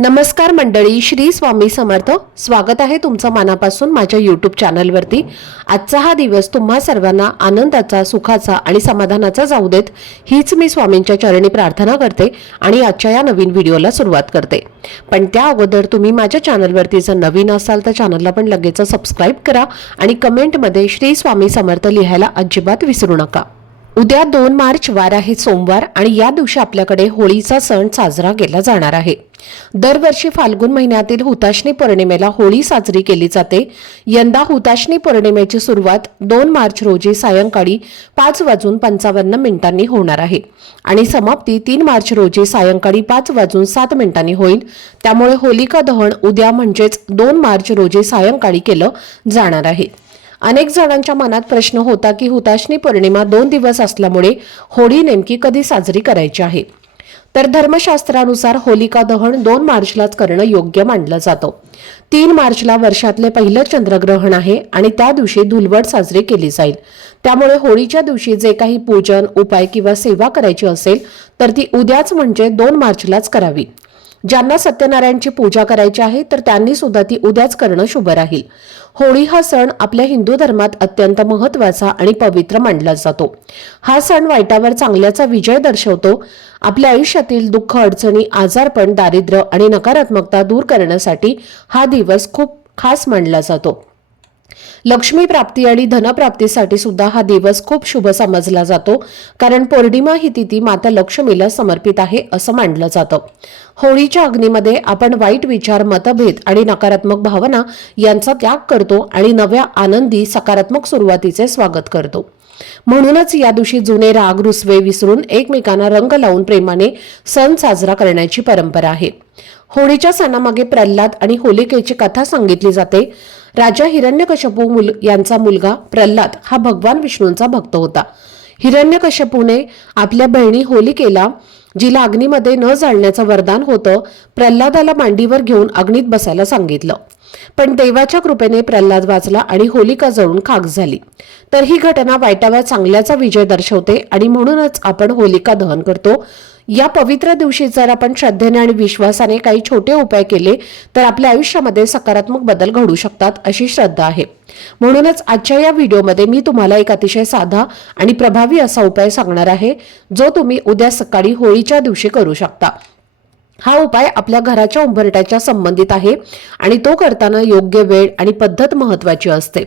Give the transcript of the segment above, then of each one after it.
नमस्कार मंडळी, श्री स्वामी समर्थ. स्वागत आहे तुमचं मनापासून माझ्या यूट्यूब चॅनलवरती. आजचा हा दिवस तुम्हा सर्वांना आनंदाचा, सुखाचा आणि समाधानाचा जाऊ देत, हीच मी स्वामींच्या चरणी प्रार्थना करते आणि आजच्या या नवीन व्हिडिओला सुरुवात करते. पण त्या अगोदर तुम्ही माझ्या चॅनलवरती जर नवीन असाल तर चॅनलला पण लगेच सबस्क्राईब करा आणि कमेंटमध्ये श्री स्वामी समर्थ लिहायला अजिबात विसरू नका. उद्या 2 मार्च वार आहे सोमवार आणि या दिवशी आपल्याकडे होळीचा सण साजरा केला जाणार आहे. दरवर्षी फाल्गुन महिन्यातील हुताशनी पौर्णिमेला होळी साजरी केली जाते. यंदा हुताशनी पौर्णिमेची सुरुवात 2 मार्च रोजी सायंकाळी 5:55 होणार आहे आणि समाप्ती 3 मार्च रोजी सायंकाळी 5:07 होईल. त्यामुळे होलिका दहन उद्या म्हणजेच 2 मार्च रोजी सायंकाळी केलं जाणार आहे. अनेक जणांच्या मनात प्रश्न होता की हुताशनी पौर्णिमा 2 दिवस असल्यामुळे होळी नेमकी कधी साजरी करायची आहे. तर धर्मशास्त्रानुसार होलिका दहन 2 मार्चलाच करणं योग्य मानलं जातं. 3 मार्चला वर्षातले पहिलं चंद्रग्रहण आहे आणि त्या दिवशी धुलवड साजरी केली जाईल. त्यामुळे होळीच्या दिवशी जे काही पूजन, उपाय किंवा सेवा करायची असेल तर ती उद्याच म्हणजे 2 मार्चलाच करावी. ज्यांना सत्यनारायणची पूजा करायची आहे तर त्यांनी सुद्धा ती उद्याच करणं शुभ राहील. होळी हा सण आपल्या हिंदू धर्मात अत्यंत महत्त्वाचा आणि पवित्र मानला जातो. हा सण वाईटावर चांगल्याचा विजय दर्शवतो. आपल्या आयुष्यातील दुःख, अडचणी, आजारपण, दारिद्र्य आणि नकारात्मकता दूर करण्यासाठी हा दिवस खूप खास मानला जातो. लक्ष्मी प्राप्ती आणि धनप्राप्तीसाठी सुद्धा हा दिवस खूप शुभ समजला जातो, कारण पौर्णिमा ही तिथी माता लक्ष्मीला समर्पित आहे असं मानलं जातं. होळीच्या अग्नीमध्ये आपण वाईट विचार, मतभेद आणि नकारात्मक भावना यांचा त्याग करतो आणि नव्या, आनंदी, सकारात्मक सुरुवातीचे स्वागत करतो. म्हणूनच या दिवशी जुने राग, रुसवे विसरून एकमेकांना रंग लावून प्रेमाने सण साजरा करण्याची परंपरा आहे. होळीच्या सणामागे प्रल्हाद आणि होलिकेची कथा सांगितली जाते. राजा हिरण्यकश्यपू यांचा मुलगा प्रल्हाद हा भगवान विष्णूंचा भक्त होता. हिरण्यकश्यपूने आपल्या बहिणी होलिकेला, जिला अग्नीमध्ये न जाळण्याचं वरदान होतं, प्रल्हादाला मांडीवर घेऊन अग्नीत बसायला सांगितलं. पण देवाच्या कृपेने प्रल्हाद वाचला आणि होलिका जळून खाक झाली. तर ही घटना वाईटावर चांगल्याचा विजय दर्शवते आणि म्हणूनच आपण होलिका दहन करतो. या पवित्र दिवशी जर आपण श्रद्धेने आणि विश्वासाने काही छोटे उपाय केले तर आपल्या आयुष्यामध्ये सकारात्मक बदल घडू शकतात अशी श्रद्धा आहे. म्हणूनच आजच्या या व्हिडिओमध्ये मी तुम्हाला एक अतिशय साधा आणि प्रभावी असा उपाय सांगणार आहे, जो तुम्ही उद्या सकाळी होळीच्या दिवशी करू शकता. हा उपाय आपल्या घराच्या उंबरठ्याच्या संबंधित आहे आणि तो करताना योग्य वेळ आणि पद्धत महत्त्वाची असते.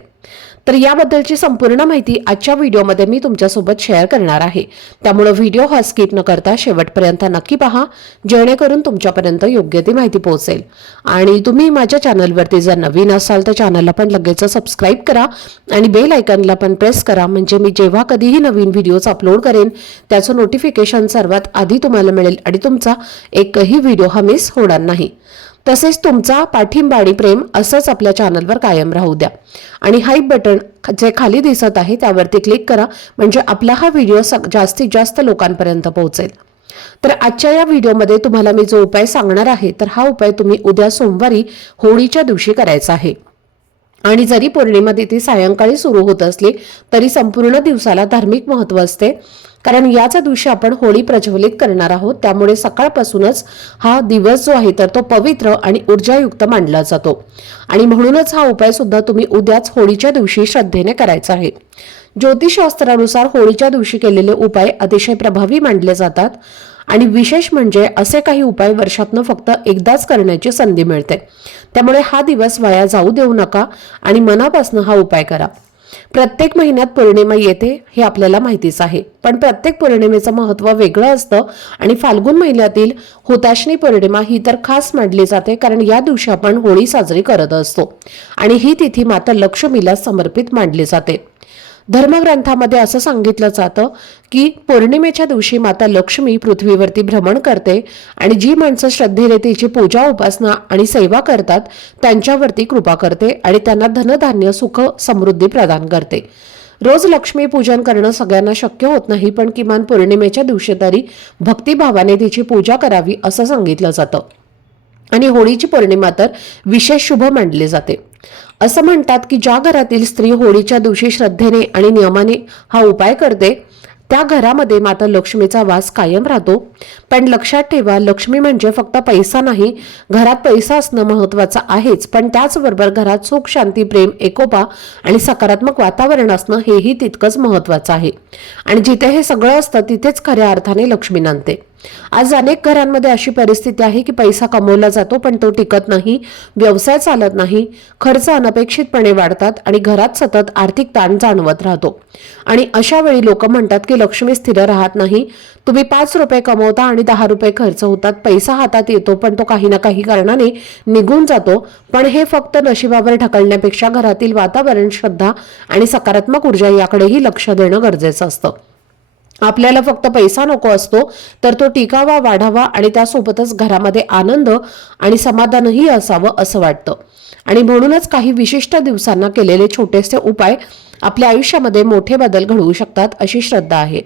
तर याबद्दलची संपूर्ण माहिती आजच्या व्हिडिओमध्ये मी तुमच्यासोबत शेअर करणार आहे. त्यामुळे व्हिडिओ हा स्किप न करता शेवटपर्यंत नक्की पहा, जेणेकरून तुमच्यापर्यंत योग्य ती माहिती पोहोचेल. आणि तुम्ही माझ्या चॅनलवरती जर नवीन असाल तर चॅनलला पण लगेच सबस्क्राईब करा आणि बेल आयकॉनला पण प्रेस करा, म्हणजे मी जेव्हा कधीही नवीन व्हिडिओज अपलोड करेन त्याचं नोटिफिकेशन सर्वात आधी तुम्हाला मिळेल आणि तुमचा एकही व्हिडिओ हा मिस होणार नाही. तसेच तुमचा पाठिंबा आणि प्रेम असंच आपल्या चॅनलवर कायम राहू द्या. आणि हाईप बटन जे खाली दिसत आहे त्यावरती क्लिक करा, म्हणजे आपला हा व्हिडिओ जास्तीत जास्त लोकांपर्यंत पोहोचेल. तर आजच्या या व्हिडिओमध्ये तुम्हाला मी जो उपाय सांगणार आहे तर हा उपाय तुम्ही उद्या सोमवारी होळीच्या दिवशी करायचा आहे. आणि जरी पौर्णिमा तिथी सायंकाळी सुरू होत असली तरी संपूर्ण दिवसाला धार्मिक महत्त्व असते, कारण याच दिवशी आपण होळी प्रज्वलित करणार आहोत. त्यामुळे सकाळपासूनच हा दिवस जो आहे तर तो पवित्र आणि ऊर्जायुक्त मानला जातो आणि म्हणूनच हा उपाय सुद्धा तुम्ही उद्याच होळीच्या दिवशी श्रद्धेने करायचा आहे. ज्योतिषशास्त्रानुसार होळीच्या दिवशी केलेले उपाय अतिशय प्रभावी मानले जातात आणि विशेष म्हणजे असे काही उपाय वर्षातनं फक्त एकदाच करण्याची संधी मिळते. त्यामुळे हा दिवस वाया जाऊ देऊ नका आणि मनापासून हा उपाय करा. प्रत्येक महिन्यात पौर्णिमा येते हे आपल्याला माहितीच आहे, पण प्रत्येक पौर्णिमेचं महत्त्व वेगळं असतं आणि फाल्गुन महिन्यातील हुताशनी पौर्णिमा ही तर खास मानली जाते, कारण या दिवशी आपण होळी साजरी करत असतो आणि ही तिथी माता लक्ष्मीला समर्पित मानली जाते. धर्मग्रंथामध्ये असं सांगितलं जातं की पौर्णिमेच्या दिवशी माता लक्ष्मी पृथ्वीवरती भ्रमण करते आणि जी माणसं श्रद्धेने तिची पूजा, उपासना आणि सेवा करतात त्यांच्यावरती कृपा करते आणि त्यांना धनधान्य, सुख, समृद्धी प्रदान करते. रोज लक्ष्मी पूजन करणं सगळ्यांना शक्य होत नाही, पण किमान पौर्णिमेच्या दिवशी तरी भक्तिभावाने तिची पूजा करावी असं सांगितलं जातं. आणि होळीची पौर्णिमा तर विशेष शुभ मानली जाते. असं म्हणतात की ज्या घरातील स्त्री होळीच्या दिवशी श्रद्धेने आणि नियमाने हा उपाय करते त्या घरामध्ये माता लक्ष्मीचा वास कायम राहतो। पण लक्षात ठेवा, लक्ष्मी म्हणजे फक्त पैसा नाही, घरात पैसा असणं महत्त्वाचं आहेच, पण त्याचबरोबर घरात सुख, शांती, प्रेम, एकोपा आणि सकारात्मक वातावरण असणं हेही तितकंच महत्त्वाचं आहे। आणि जिथे हे सगळं असतं तिथेच खऱ्या अर्थाने लक्ष्मी नांदते। आज अनेक घरांमध्ये अशी परिस्थिती आहे की पैसा कमवला जातो पण तो टिकत नाही, व्यवसाय चालत नाही, खर्च अनपेक्षितपणे वाढतात आणि घरात सतत आर्थिक ताण जाणवत राहतो। आणि अशा वेळी लोक म्हणतात की लक्ष्मी स्थिर राहत नाही। तुम्ही 5 रुपये कमवता आणि 10 रुपये खर्च होतात, पैसा हातात येतो पण तो काही ना काही कारणाने निघून जातो। पण हे फक्त नशिबावर ढकलण्यापेक्षा घरातील वातावरण, श्रद्धा आणि सकारात्मक ऊर्जा याकडेही लक्ष देणं गरजेचं असतं। आपल्याला फक्त पैसा नको असतो, तर तो टिकावा, वाढावा आणि त्यासोबतच घरामध्ये आनंद आणि समाधानही असावं असं वाटतं। आणि म्हणूनच काही विशिष्ट दिवसांना केलेले छोटेसे उपाय आपल्या आयुष्यामध्ये मोठे बदल घडवू शकतात अशी श्रद्धा आहे।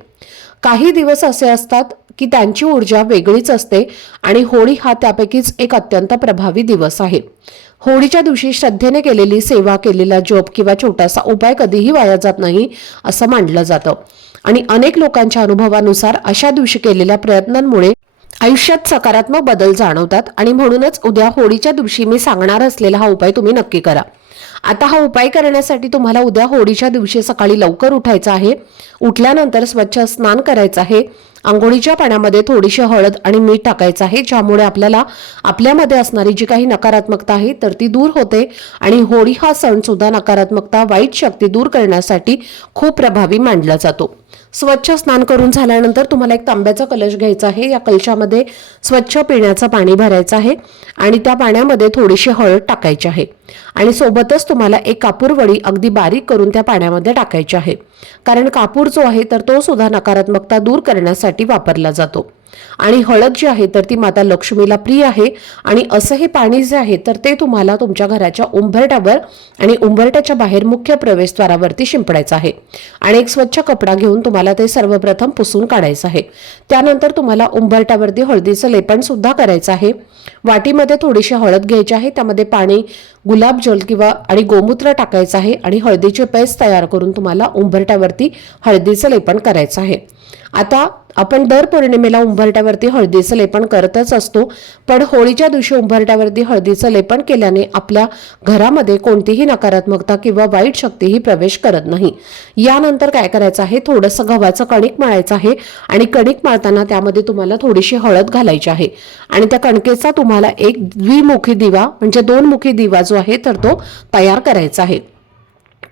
काही दिवस असे असतात की त्यांची ऊर्जा वेगळीच असते आणि होळी हा त्यापैकीच एक अत्यंत प्रभावी दिवस आहे। होळीच्या दिवशी श्रद्धेने केलेली सेवा, केलेला जप किंवा छोटासा उपाय कधीही वाया जात नाही असं मानलं जातं। आणि अनेक लोकांच्या अनुभवानुसार अशा दिवशी केलेल्या प्रयत्नांमुळे आयुष्यात सकारात्मक बदल जाणवतात आणि म्हणूनच उद्या होळीच्या दिवशी मी सांगणार असलेला हा उपाय तुम्ही नक्की करा। आता हा उपाय करण्यासाठी तुम्हाला उद्या होळीच्या दिवशी सकाळी लवकर उठायचं आहे। उठल्यानंतर स्वच्छ स्नान करायचं आहे। अंघोळीच्या पाण्यामध्ये थोडीशी हळद आणि मीठ टाकायचं आहे, ज्यामुळे आपल्याला आपल्यामध्ये असणारी जी काही नकारात्मकता आहे तर ती दूर होते। आणि होळी हा सण सुद्धा नकारात्मकता, वाईट शक्ती दूर करण्यासाठी खूप प्रभावी मानला जातो। स्वच्छ स्नान करून झाल्यानंतर तुम्हाला एक तांब्याचा कलश घ्यायचा आहे। या कलशामध्ये स्वच्छ पिण्याचं पाणी भरायचं आहे आणि त्या पाण्यामध्ये थोडीशी हळद टाकायची आहे आणि सोबतच तुम्हाला एक कापूर वडी अगदी बारीक करून त्या पाण्यामध्ये टाकायची आहे, कारण कापूर जो आहे तर तो सुद्धा नकारात्मकता दूर करण्यासाठी वापरला जातो। आणि हळद जी आहे तर ती माता लक्ष्मीला प्रिय आहे आणि असं हे पाणी जे आहे तर ते तुम्हाला तुमच्या घराच्या उंबरठ्यावर आणि उंबरठ्याच्या बाहेर मुख्य प्रवेशद्वारावरती शिंपडायचं आहे आणि एक स्वच्छ कपडा घेऊन तुम्हाला ते सर्वप्रथम पुसून काढायचं आहे। त्यानंतर तुम्हाला उंबरठ्यावरती हळदीचं लेपन सुद्धा करायचं आहे। वाटीमध्ये थोडीशी हळद घ्यायची आहे, त्यामध्ये पाणी, गुलाबजल किंवा आणि गोमूत्र टाकायचं आहे आणि हळदीचे पेस्ट तयार करून तुम्हाला उंबरठ्यावरती हळदीचं लेपन करायचं आहे। आता आपण दर पौर्णिमेला उंबरठ्यावरती हळदीचं लेपन करतच असतो, पण होळीच्या दिवशी उंबरठ्यावरती हळदीचं लेपन केल्याने आपल्या घरामध्ये कोणतीही नकारात्मकता किंवा वाईट शक्तीही प्रवेश करत नाही। यानंतर काय करायचं आहे, थोडंसं गव्हाचं कणिक मळायचं आहे आणि कणिक मळताना त्यामध्ये तुम्हाला थोडीशी हळद घालायची आहे आणि त्या कणकेचा तुम्हाला एक द्विमुखी दिवा म्हणजे 2 मुखी दिवा जो आहे तर तो तयार करायचा आहे।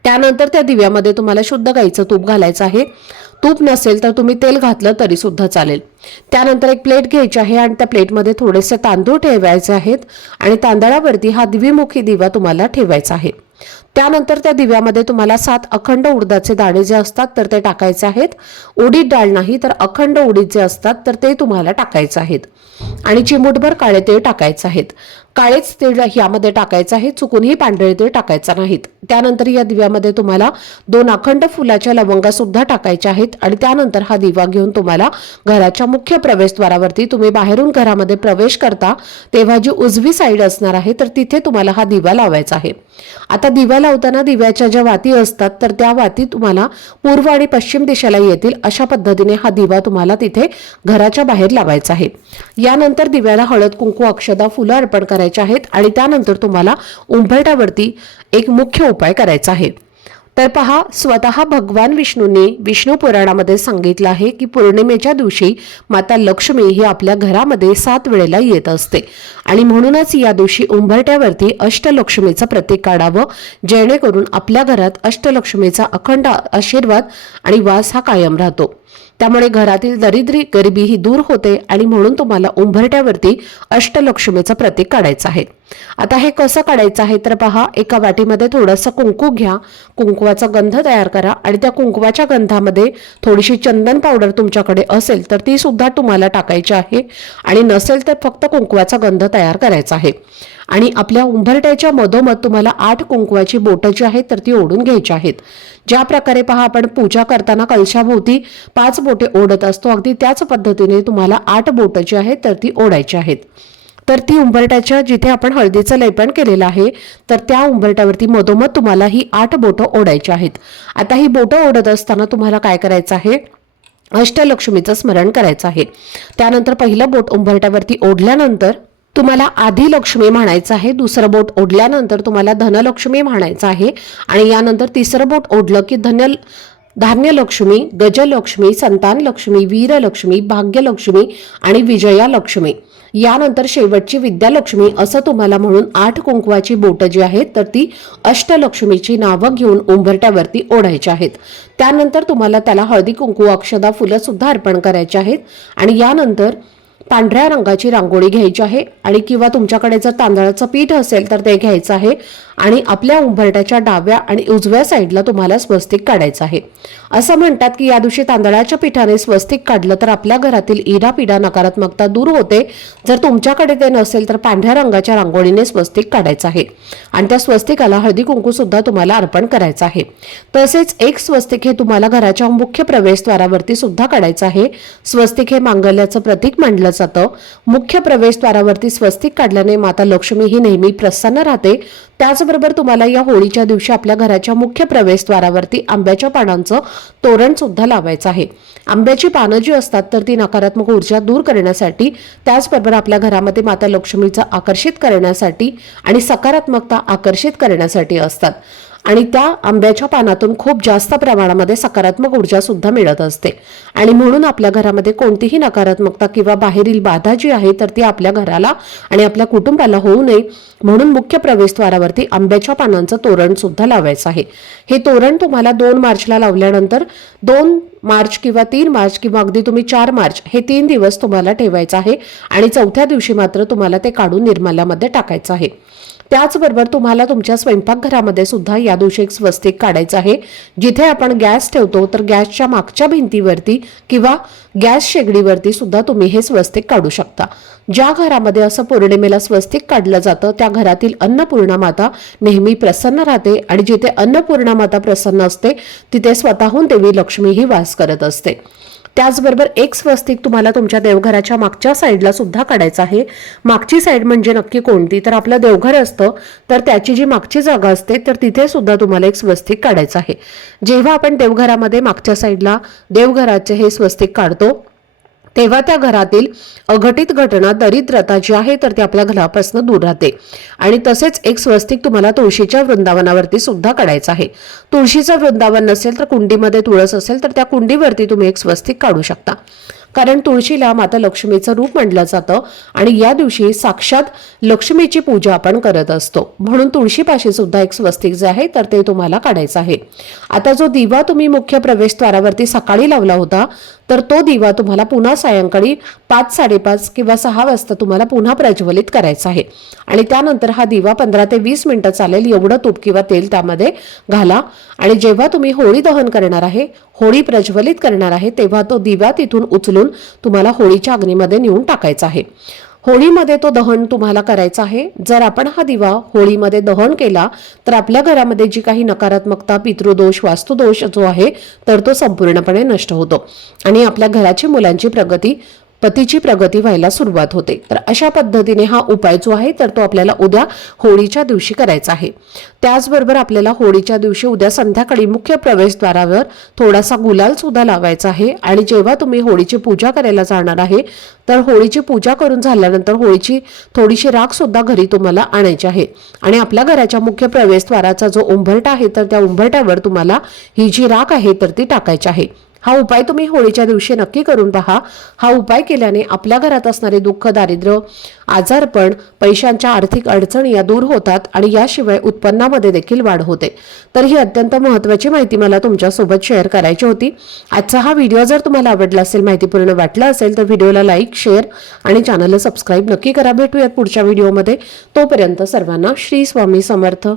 त्यानंतर त्या दिव्यामध्ये तुम्हाला शुद्ध गाईचं तूप घालायचं आहे। तूप नसेल तर तुम्ही तेल घातलं तरी सुद्धा चालेल। त्यानंतर एक प्लेट घ्यायची आहे आणि त्या प्लेटमध्ये थोडेसे तांदूळ ठेवायचे आहेत आणि तांदळावरती हा द्विमुखी दिवा तुम्हाला ठेवायचा आहे। त्यानंतर त्या दिव्यामध्ये तुम्हाला 7 अखंड उडदाचे दाणे जे असतात तर ते टाकायचे आहेत। उडीद डाळ नाही तर अखंड उडीद जे असतात तर ते तुम्हाला टाकायचे आहेत आणि चिमूटभर काळे तीळ टाकायचे आहेत। काळेच तीळ यामध्ये टाकायचं आहे, चुकूनही पांढरे तीळ टाकायचं नाहीत। त्यानंतर या दिव्यामध्ये तुम्हाला 2 अखंड फुलाच्या लवंगा सुद्धा टाकायच्या आहेत आणि त्यानंतर हा दिवा घेऊन तुम्हाला घराच्या मुख्य प्रवेशद्वारावरती, तुम्ही बाहेरून घरामध्ये प्रवेश करता तेव्हा जी उजवी साईड असणार आहे तर तिथे तुम्हाला हा दिवा लावायचा आहे। आता दिवा लावताना दिव्याच्या ज्या वाती असतात तर त्या वाती तुम्हाला पूर्व आणि पश्चिम दिशेला येतील अशा पद्धतीने हा दिवा तुम्हाला तिथे घराच्या बाहेर लावायचा आहे। यानंतर दिव्याला हळद, कुंकू, अक्षदा, फुलं अर्पण करायचे आहेत आणि त्यानंतर तुम्हाला उंबरठ्यावरती एक मुख्य उपाय करायचा आहे। तर पहा, स्वतः भगवान विष्णूंनी विष्णू पुराणामध्ये सांगितलं आहे की पौर्णिमेच्या दिवशी माता लक्ष्मी ही आपल्या घरामध्ये 7 वेळेला येत असते आणि म्हणूनच या दिवशी उंबरठ्यावरती अष्टलक्ष्मीचं प्रतीक काढावं, जेणेकरून आपल्या घरात अष्टलक्ष्मीचा अखंड आशीर्वाद आणि वास हा कायम राहतो। त्यामुळे घरातील दरिद्री, गरिबी ही दूर होते आणि म्हणून तुम्हाला उंबरठ्यावरती अष्टलक्ष्मीचं प्रतीक काढायचं आहे। आता हे कसं काढायचं आहे तर पहा, एका वाटीमध्ये थोडंसं कुंकू घ्या, कुंकवाचा गंध तयार करा आणि त्या कुंकवाच्या गंधामध्ये थोडीशी चंदन पावडर तुमच्याकडे असेल तर ती सुद्धा तुम्हाला टाकायची आहे आणि नसेल तर फक्त कुंकवाचा गंध तयार करायचा आहे। आणि आपल्या उंबरठ्याच्या मधोमध तुम्हाला 8 कुंकवाची बोटं जी आहेत तर ती ओढून घ्यायची आहेत। ज्या प्रकारे पहा आपण पूजा करताना कलशाभोवती 5 बोटे ओढत असतो, अगदी त्याच पद्धतीने तुम्हाला 8 बोटं जी आहेत तर ती ओढायची आहेत। तर ती उंबरठ्याच्या जिथे आपण हळदीचं लेपन केलेलं आहे तर त्या उंबरठ्यावरती मधोमध तुम्हाला ही 8 बोटं ओढायची आहेत। आता ही बोटं ओढत असताना तुम्हाला काय करायचं आहे, अष्टलक्ष्मीचं स्मरण करायचं आहे। त्यानंतर पहिलं बोट उंबरठ्यावरती ओढल्यानंतर तुम्हाला आधी लक्ष्मी म्हणायचं आहे, दुसरं बोट ओढल्यानंतर तुम्हाला धनलक्ष्मी म्हणायचं आहे आणि यानंतर तिसरं बोट ओढलं की धान्यलक्ष्मी, गजलक्ष्मी, संतानलक्ष्मी, वीरलक्ष्मी, भाग्यलक्ष्मी आणि विजयालक्ष्मी, यानंतर शेवटची विद्यालक्ष्मी असं तुम्हाला म्हणून 8 कुंकवाची बोटं जी आहेत तर ती अष्टलक्ष्मीची नावं घेऊन उंबरठ्यावरती ओढायची आहेत। त्यानंतर तुम्हाला त्याला हळदी कुंकू, अक्षदा, फुलं सुद्धा अर्पण करायची आहेत आणि यानंतर पांढऱ्या रंगाची रांगोळी घ्यायची आहे आणि किंवा तुमच्याकडे जर तांदळाचं पीठ असेल तर ते घ्यायचं आहे आणि आपल्या उंबरठ्याच्या डाव्या आणि उजव्या साईडला तुम्हाला स्वस्तिक काढायचं आहे। असं म्हणतात की या दिवशी तांदळाच्या पिठाने स्वस्तिक काढलं तर आपल्या घरातील इडापिडा, नकारात्मकता दूर होते। जर तुमच्याकडे ते नसेल तर पांढऱ्या रंगाच्या रांगोळीने स्वस्तिक काढायचं आहे आणि त्या स्वस्तिकाला हळदी कुंकू सुद्धा तुम्हाला अर्पण करायचं आहे। तसेच एक स्वस्तिक हे तुम्हाला घराच्या मुख्य प्रवेशद्वारावरती सुद्धा काढायचं आहे। स्वस्तिक हे मांगल्याचं प्रतीक मानलं जातं। मुख्य प्रवेशद्वारावरती स्वस्तिक काढल्याने माता लक्ष्मी ही नेहमी प्रसन्न राहते। त्याचबरोबर तुम्हाला या होळीच्या दिवशी आपल्या घराच्या मुख्य प्रवेशद्वारावरती आंब्याच्या पानांचं तोरण सुद्धा लावायचं आहे। आंब्याची पानं जी असतात तर ती नकारात्मक ऊर्जा दूर करण्यासाठी, त्याचबरोबर आपल्या घरामध्ये माता लक्ष्मीचं आकर्षित करण्यासाठी आणि सकारात्मकता आकर्षित करण्यासाठी असतात आणि त्या आंब्याच्या पानातून खूप जास्त प्रमाणामध्ये सकारात्मक ऊर्जा सुद्धा मिळत असते आणि म्हणून आपल्या घरामध्ये कोणतीही नकारात्मकता किंवा बाहेरील बाधा जी आहे तर ती आपल्या घराला आणि आपल्या कुटुंबाला होऊ नये म्हणून मुख्य प्रवेशद्वारावरती आंब्याच्या पानांचं तोरण सुद्धा लावायचं आहे। हे तोरण तुम्हाला 2 मार्चला लावल्यानंतर 2 मार्च किंवा 3 मार्च किंवा अगदी तुम्ही 4 मार्च हे 3 दिवस तुम्हाला ठेवायचं आहे आणि चौथ्या दिवशी मात्र तुम्हाला ते काढून निर्माल्यामध्ये टाकायचं आहे। त्याचबरोबर तुम्हाला तुमच्या स्वयंपाकघरामध्ये सुद्धा या दिवशी एक स्वस्तिक काढायचं आहे। जिथे आपण गॅस ठेवतो तर गॅसच्या मागच्या भिंतीवरती किंवा गॅस शेगडीवरती सुद्धा तुम्ही हे स्वस्तिक काढू शकता। ज्या घरामध्ये असं पौर्णिमेला स्वस्तिक काढलं जातं त्या घरातील अन्नपूर्णा माता नेहमी प्रसन्न राहते आणि जिथे अन्नपूर्णा माता प्रसन्न असते तिथे स्वतःहून देवी लक्ष्मी ही वास करत असते। त्याचबरोबर एक स्वस्तिक तुम्हाला तुमच्या देवघराच्या मागच्या साईडला सुद्धा काढायचं आहे। मागची साईड म्हणजे नक्की कोणती, तर आपलं देवघर असतं तर त्याची जी मागची जागा असते तर तिथे सुद्धा तुम्हाला एक स्वस्तिक काढायचं आहे। जेव्हा आपण देवघरामध्ये मागच्या साईडला देवघराचे हे स्वस्तिक काढतो तेव्हा त्या घरातील अघटित घटना, दरिद्रता जी आहे तर ती आपल्या घरापासून दूर राहते आणि तसेच एक स्वस्तिक तुम्हाला तुळशीच्या वृंदावनावरती सुद्धा काढायचं आहे। तुळशीचं वृंदावन नसेल तर कुंडीमध्ये तुळस असेल तर त्या कुंडीवरती तुम्ही एक स्वस्तिक काढू शकता, कारण तुळशीला माता लक्ष्मीचं रूप मानलं जातं आणि या दिवशी साक्षात लक्ष्मीची पूजा आपण करत असतो म्हणून तुळशीपाशी सुद्धा एक स्वस्तिक जे आहे तर ते तुम्हाला काढायचं आहे। आता जो दिवा तुम्ही मुख्य प्रवेशद्वारावरती सकाळी लावला होता तर तो दिवा तुम्हाला पुन्हा सायंकाळी 5, 5:30 किंवा 6 वाजता तुम्हाला पुन्हा प्रज्वलित करायचा आहे आणि त्यानंतर हा दिवा 15 ते 20 मिनिटं चालेल एवढं तूप किंवा तेल त्यामध्ये घाला आणि जेव्हा तुम्ही होळी दहन करणार आहे, होळी प्रज्वलित करणार आहे तेव्हा तो दिवा तिथून उचलून तुम्हाला होळीच्या अग्नीमध्ये नेऊन टाकायचा आहे। होळीमध्ये तो दहन तुम्हाला करायचा आहे। जर आपण हा दिवा होळीमध्ये दहन केला तर आपल्या घरामध्ये जी काही नकारात्मकता, पितृदोष, वास्तुदोष जो आहे तर तो संपूर्णपणे नष्ट होतो आणि आपल्या घराची, मुलांची प्रगती, पतीची प्रगती व्हायला सुरुवात होते। तर अशा पद्धतीने हा उपाय जो आहे तर तो आपल्याला उद्या होळीच्या दिवशी करायचा आहे। त्याचबरोबर आपल्याला होळीच्या दिवशी उद्या संध्याकाळी मुख्य प्रवेशद्वारावर थोडासा गुलाल सुद्धा लावायचा आहे आणि जेव्हा तुम्ही होळीची पूजा करायला जाणार आहे तर होळीची पूजा करून झाल्यानंतर होळीची थोडीशी राख सुद्धा घरी तुम्हाला आणायची आहे आणि आपल्या घराच्या मुख्य प्रवेशद्वाराचा जो उंबरठा आहे तर त्या उंबरठ्यावर तुम्हाला ही जी राख आहे तर ती टाकायची आहे। हा उपाय तुम्ही होळीच्या दिवशी नक्की करून पहा। हा उपाय केल्याने आपल्या घरात असणारे दुःख, दारिद्र्य, आजारपण, पैशांच्या आर्थिक अडचणी या दूर होतात आणि याशिवाय उत्पन्नामध्ये देखील वाढ होते। तर ही अत्यंत महत्त्वाची माहिती मला तुमच्यासोबत शेअर करायची होती। आजचा हा व्हिडिओ जर तुम्हाला आवडला असेल, माहितीपूर्ण वाटला असेल तर व्हिडिओला लाईक, शेअर आणि चॅनलला सबस्क्राईब नक्की करा। भेटूयात पुढच्या व्हिडिओमध्ये। तोपर्यंत सर्वांना श्री स्वामी समर्थ।